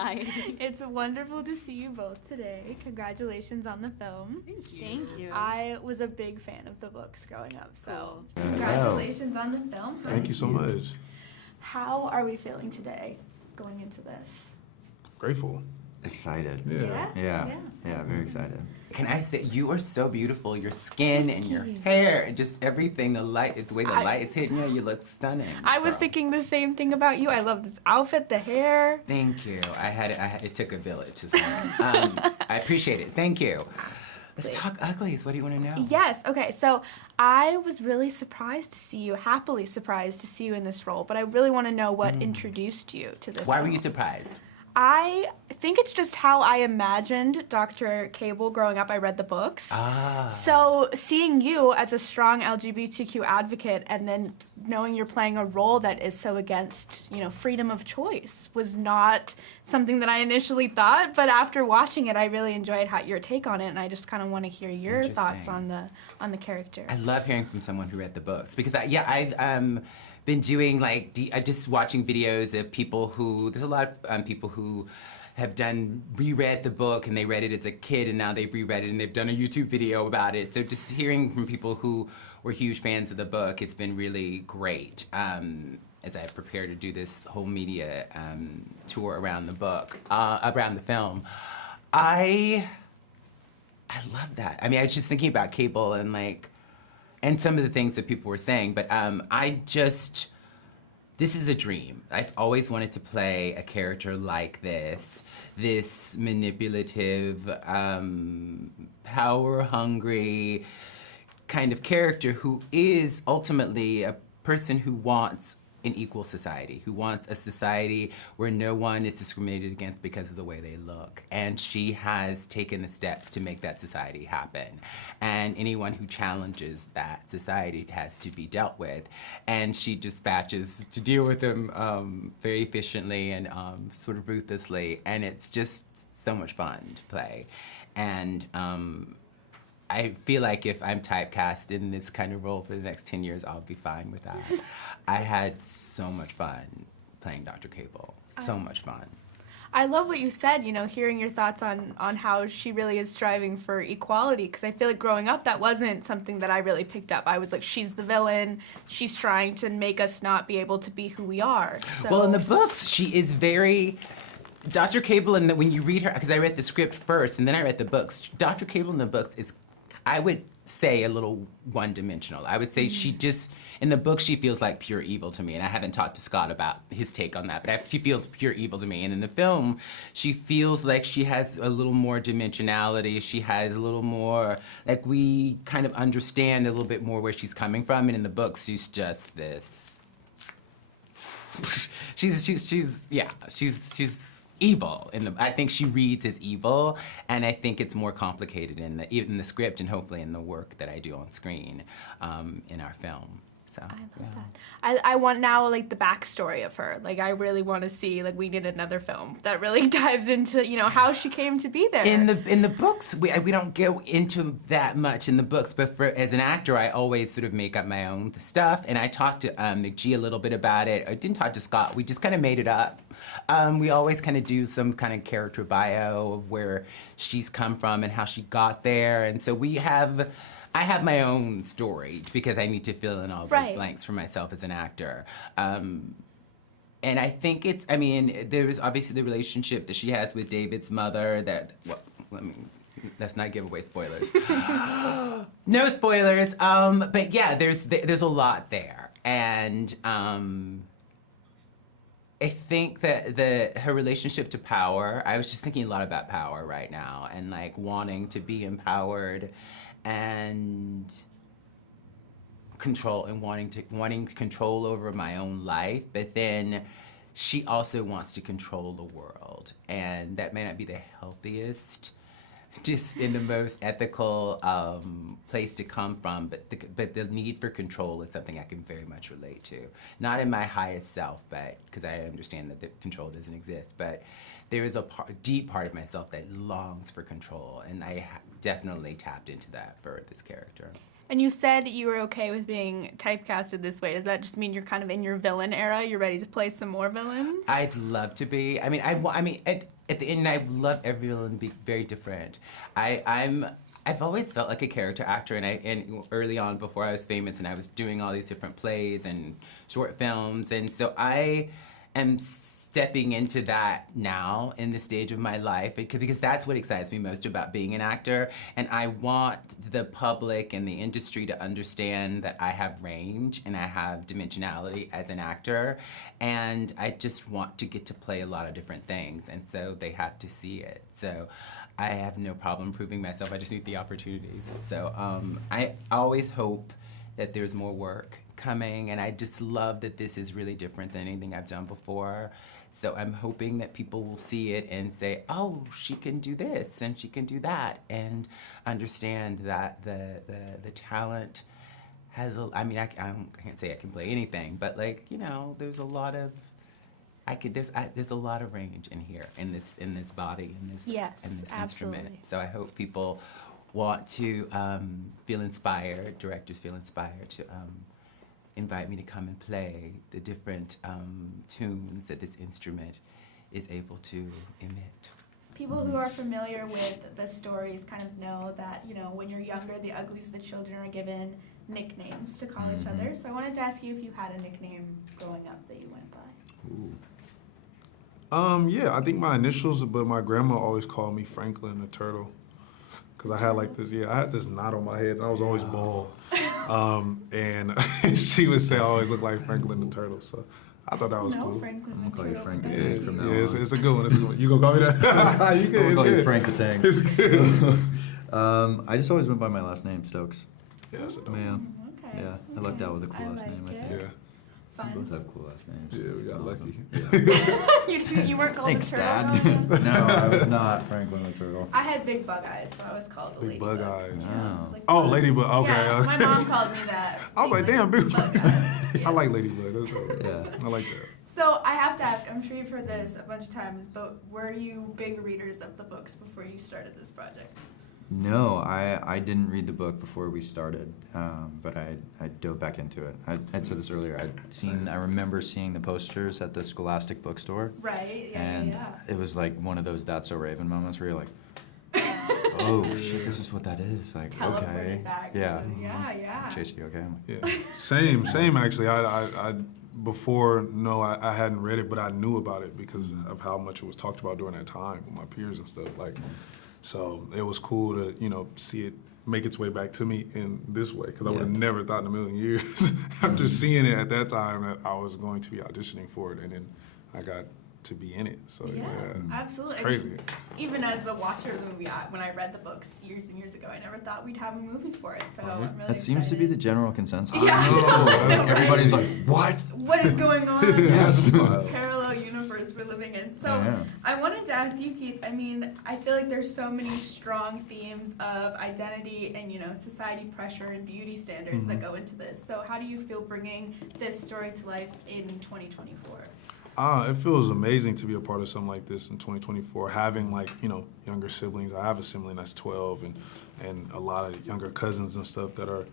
Hi. It's wonderful to see you both today. Congratulations on the film. Thank you. Thank you. I was a big fan of the books growing up, so Cool. congratulations on the film. Thank you so much. How are we feeling today going into this? Grateful. Excited. Yeah. Yeah, very excited. Can I say, you are so beautiful. Your skin and your you. hair and just everything, the light, the way the light is hitting you, you look stunning. I was girl. thinking the same thing about you. I love this outfit, the hair. Thank you. It took a village as well. I appreciate it. Thank you. Let's talk uglies. What do you want to know? Yes, okay, so I was really surprised to see you, happily surprised to see you in this role, but I really want to know what introduced you to this Why film. were you surprised? I think it's just how I imagined Dr. Cable growing up. I read the books. So seeing you as a strong LGBTQ advocate and then knowing you're playing a role that is so against, freedom of choice was not something that I initially thought, but after watching it, I really enjoyed your take on it, and I just kind of want to hear your thoughts on the character. I love hearing from someone who read the books because I've been doing just watching videos of people who, there's a lot of people who have reread the book and they read it as a kid and now they've reread it and they've done a YouTube video about it. So just hearing from people who were huge fans of the book, it's been really great as I prepare to do this whole media tour around the book, around the film. I love that. I mean, I was just thinking about Cable and some of the things that people were saying, but this is a dream. I've always wanted to play a character like this manipulative, power-hungry kind of character who is ultimately a person who wants an equal society, who wants a society where no one is discriminated against because of the way they look. And she has taken the steps to make that society happen. And anyone who challenges that society has to be dealt with. And she dispatches to deal with them very efficiently and sort of ruthlessly. And it's just so much fun to play. And I feel like if I'm typecast in this kind of role for the next 10 years, I'll be fine with that. I had so much fun playing Dr. Cable. So much fun. I love what you said, hearing your thoughts on how she really is striving for equality, because I feel like growing up, that wasn't something that I really picked up. I was like, she's the villain. She's trying to make us not be able to be who we are. So. Well, in the books, she is very... Dr. Cable, when you read her, because I read the script first and then I read the books, Dr. Cable in the books is, I would say, a little one-dimensional. I would say she just, in the book, she feels like pure evil to me, and I haven't talked to Scott about his take on that, but she feels pure evil to me. And in the film, she feels like she has a little more dimensionality. She has a little more, we kind of understand a little bit more where she's coming from, and in the books, she's just this, she's evil. I think she reads as evil, and I think it's more complicated in the script and hopefully in the work that I do on screen in our film. So, I love that. I want now the backstory of her. I really want to see we need another film that really dives into how she came to be there. In the books, we don't go into that much in the books, but as an actor, I always sort of make up my own stuff, and I talked to McGee a little bit about it. I didn't talk to Scott. We just kind of made it up. We always kind of do some kind of character bio of where she's come from and how she got there, and so I have my own story because I need to fill in all those blanks for myself as an actor. And I think there's obviously the relationship that she has with David's mother let's not give away spoilers. No spoilers. But yeah, there's a lot there. And I think that her relationship to power, I was just thinking a lot about power right now and wanting to be empowered and control and wanting control over my own life, but then she also wants to control the world, and that may not be the healthiest, just in the most ethical place to come from, but the need for control is something I can very much relate to. Not in my highest self, but because I understand that the control doesn't exist, but there is a deep part of myself that longs for control, and I definitely tapped into that for this character. And you said you were okay with being typecasted this way. Does that just mean you're kind of in your villain era? You're ready to play some more villains? I'd love to be. I mean, at the end, I love every villain to be very different. I've always felt like a character actor, and early on, before I was famous, and I was doing all these different plays and short films, and so I am stepping into that now in this stage of my life because that's what excites me most about being an actor, and I want the public and the industry to understand that I have range and I have dimensionality as an actor, and I just want to get to play a lot of different things, and so they have to see it. So I have no problem proving myself. I just need the opportunities. So I always hope that there's more work coming, and I just love that this is really different than anything I've done before. So I'm hoping that people will see it and say, oh, she can do this and she can do that, and understand that the talent has I can't say I can play anything, but like, you know, there's a lot of there's a lot of range in here, in this body, in this absolutely. instrument. So I hope people want to feel inspired, directors feel inspired to invite me to come and play the different tunes that this instrument is able to emit. People who are familiar with the stories kind of know that, you know, when you're younger, the Uglies, the children, are given nicknames to call each other. So I wanted to ask you if you had a nickname growing up that you went by. Ooh. Yeah, I think my initials, but my grandma always called me Franklin the Turtle. Because I had like this, I had this knot on my head, and I was always bald. And she would say I always look like Franklin the Turtle, so I thought that was cool. Franklin I'm the gonna call you Turtle. Frank the Yeah, Tank from now yeah, on. it's a good one. It's a good one. You gonna call me that? You good? I'm gonna It's call you good. Frank the Tank. It's good. I just always went by my last name, Stokes. Yeah, that's a dope. Yeah. Okay. Yeah, I lucked out with a cool last name, I think. Yeah, We both Fun. have cool last names. yeah, It's we got awesome. lucky. Yeah. You weren't called Thanks, a turtle Dad. growing up? No, I was not Franklin the Turtle. I had big bug eyes, so I was called a Big ladybug. bug eyes. Wow. Like Oh, bug. Ladybug. Okay. Yeah, my mom called me that. I was like, damn, big bug bug. eyes. Yeah. I like Ladybug. That's dope. Yeah. I like that. So I have to ask, I'm sure you've heard this a bunch of times, but were you big readers of the books before you started this project? No, I didn't read the book before we started, but I dove back into it. I'd said this earlier. I remember seeing the posters at the Scholastic bookstore, Right, yeah, and yeah. it was like one of those That's So Raven moments where you're like, oh shit, this is what that is. Like, okay, Teleporting back yeah. to- yeah. Chase, you okay? I'm like, Yeah. Same actually. I before, no, I hadn't read it, but I knew about it because of how much it was talked about during that time with my peers and stuff. Like, so it was cool to, you know, see it make its way back to me in this way, because I would have Yeah. never thought in a million years after seeing it at that time that I was going to be auditioning for it, and then I got to be in it. So Yeah, yeah, absolutely. it's crazy. Even as a watcher of the movie, when I read the books years and years ago, I never thought we'd have a movie for it. So I'm really that seems to be the general consensus. Yeah, I know, right? Everybody's like, what? What is going on? Yes. Parallel universe we're living in. So Yeah. I wanted to ask you, Keith. I mean, I feel like there's so many strong themes of identity and, you know, society pressure and beauty standards that go into this. So how do you feel bringing this story to life in 2024? It feels amazing to be a part of something like this in 2024. Having, like, you know, younger siblings. I have a sibling that's 12, and a lot of younger cousins and stuff that are,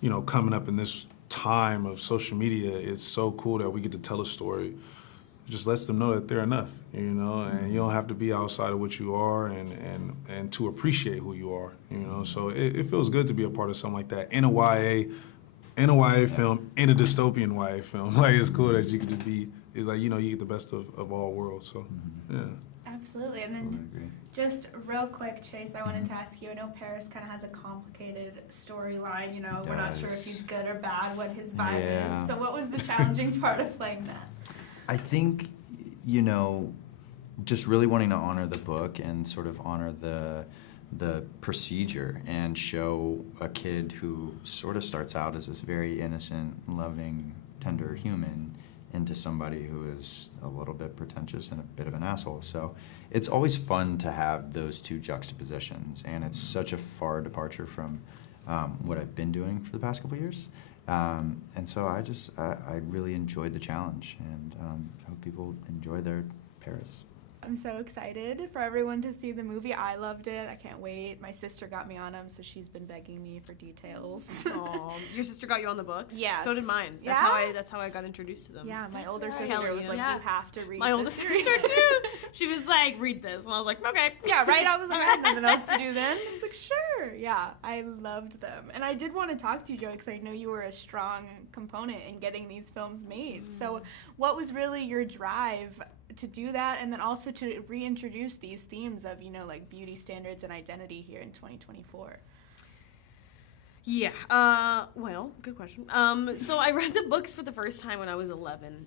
you know, coming up in this time of social media. It's so cool that we get to tell a story. It just lets them know that they're enough, you know, and you don't have to be outside of what you are, and to appreciate who you are, you know. So it feels good to be a part of something like that in a YA film, in a dystopian YA film. Like, it's cool that you get to be. It's like, you know, you get the best of all worlds. So, yeah. Absolutely. And Totally then agree. just real quick, Chase, I wanted to ask you, I know Paris kind of has a complicated storyline, you know, He we're not sure does. if he's good or bad, what his vibe Yeah. is. So what was the challenging part of playing that? I think, you know, just really wanting to honor the book and sort of honor the procedure and show a kid who sort of starts out as this very innocent, loving, tender human into somebody who is a little bit pretentious and a bit of an asshole. So it's always fun to have those two juxtapositions, and it's such a far departure from what I've been doing for the past couple years. And so I really enjoyed the challenge, and I hope people enjoy their Paris. I'm so excited for everyone to see the movie. I loved it. I can't wait. My sister got me on them, so she's been begging me for details. Aw, your sister got you on the books? Yes. So did mine. Yeah? That's how I got introduced to them. Yeah, my older right. sister Kelly, was like, yeah. you have to read My this older series. sister too. She was like, read this, and I was like, okay. Yeah, right? I was like, I had nothing else to do then. I was like, sure. Yeah, I loved them. And I did want to talk to you, Joe, because I know you were a strong component in getting these films made. So what was really your drive to do that, and then also to reintroduce these themes of, you know, like beauty standards and identity here in 2024? Yeah. Well, good question. So I read the books for the first time when I was 11.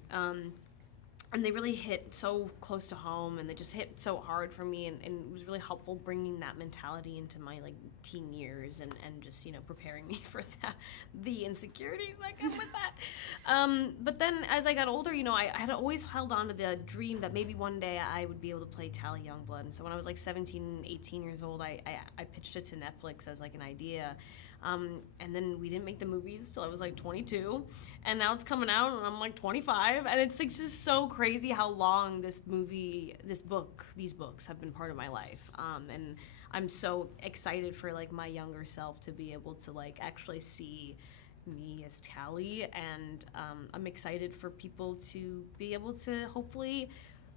And they really hit so close to home, and they just hit so hard for me, and it was really helpful bringing that mentality into my like teen years, and just, you know, preparing me for the insecurities that come with that. But then as I got older, you know, I had always held on to the dream that maybe one day I would be able to play Tally Youngblood. And so when I was like 17, 18 years old, I pitched it to Netflix as like an idea. And then we didn't make the movies till I was like 22, and now it's coming out and I'm like 25, and it's like just so crazy how long these books have been part of my life. And I'm so excited for like my younger self to be able to like actually see me as Tally, and I'm excited for people to be able to hopefully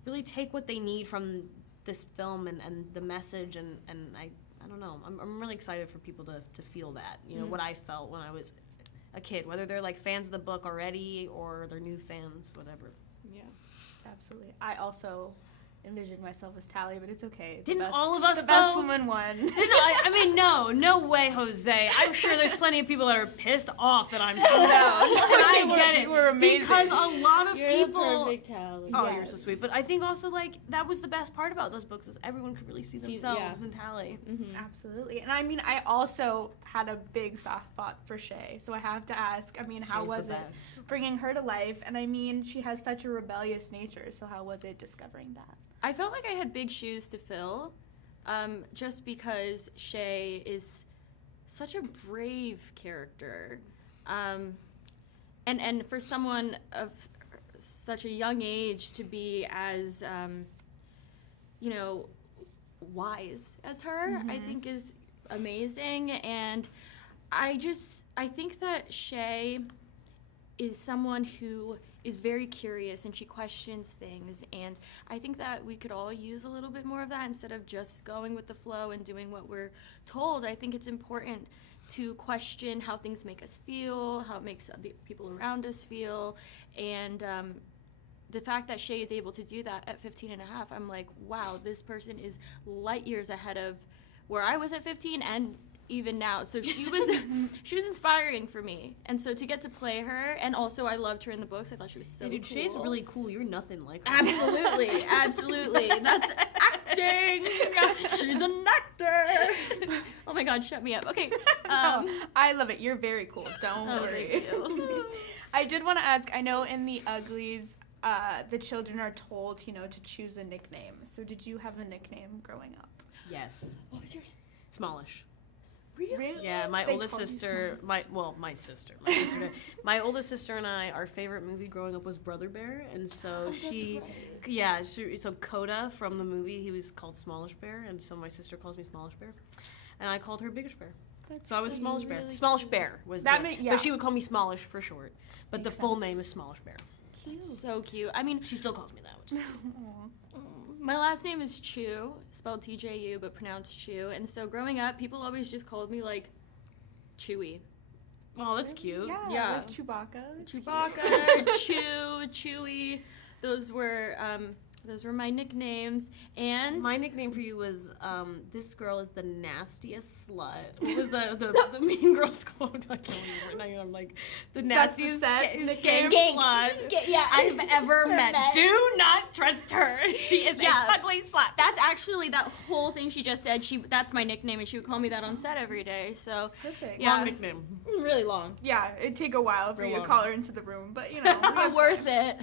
really take what they need from this film and the message, and I don't know. I'm really excited for people to feel that, you know, what I felt when I was a kid, whether they're like fans of the book already or they're new fans, whatever. Yeah, absolutely. I also envisioned myself as Tally, but it's okay. Didn't all of us, the best though? woman won. I mean, no way, Jose. I'm sure there's plenty of people that are pissed off that I'm No, and I get it. You were amazing. Because a lot of You're people. the perfect Tally. Oh, you're so sweet. But I think also, like, that was the best part about those books, is everyone could really see themselves in Tally. Mm-hmm. Absolutely. And I mean, I also had a big soft spot for Shay, so I have to ask, I mean, how Shay's the was it best. bringing her to life? And I mean, she has such a rebellious nature, so how was it discovering that? I felt like I had big shoes to fill, just because Shay is such a brave character. And for someone of such a young age to be as, you know, wise as her, I think is amazing. And I think that Shay is someone who is very curious, and she questions things, and I think that we could all use a little bit more of that instead of just going with the flow and doing what we're told. I think it's important to question how things make us feel, how it makes the people around us feel, and the fact that Shay is able to do that at 15 and a half, I'm like, wow, this person is light years ahead of where I was at 15 and even now. So she was inspiring for me, and so to get to play her, and also I loved her in the books. I thought she was so Dude, cool. Shay's really cool. You're nothing like her. Absolutely. That's acting. She's an actor. Oh my God, shut me up. Okay. I love it. You're very cool. Don't worry. Thank you. I did want to ask, I know in the Uglies, the children are told, you know, to choose a nickname. So did you have a nickname growing up? Yes. What was yours? Smallish. Really? Yeah, my They oldest call you sister, my oldest oldest sister and I, our favorite movie growing up was Brother Bear, and so so Coda from the movie, he was called Smallish Bear, and so my sister calls me Smallish Bear, and I called her Biggish Bear. So I was Smallish Bear. really Smallish Bear was but she would call me Smallish for short, but the full name is Smallish Bear. Cute. So cute. I mean, She still calls me that, which is my last name is Tju, spelled T-J-U, but pronounced Chew. And so growing up, people always just called me, like, Chewy. oh, that's cute. Yeah. Like Chewbacca. It's Chewbacca, Chew, Chewy. Those were my nicknames. And My nickname for you was, this girl is the nastiest slut. What was the Mean Girls quote? I can't remember. Now I'm like, the nastiest skank slut I've ever met. Do not trust her. She is Yeah. a ugly slut. that's actually that whole thing she just said. That's my nickname, and she would call me that on set every day. So perfect. Yeah. Long nickname. really long. Yeah, it'd take a while for Real you to long. call her into the room, but you know, we have Worth it.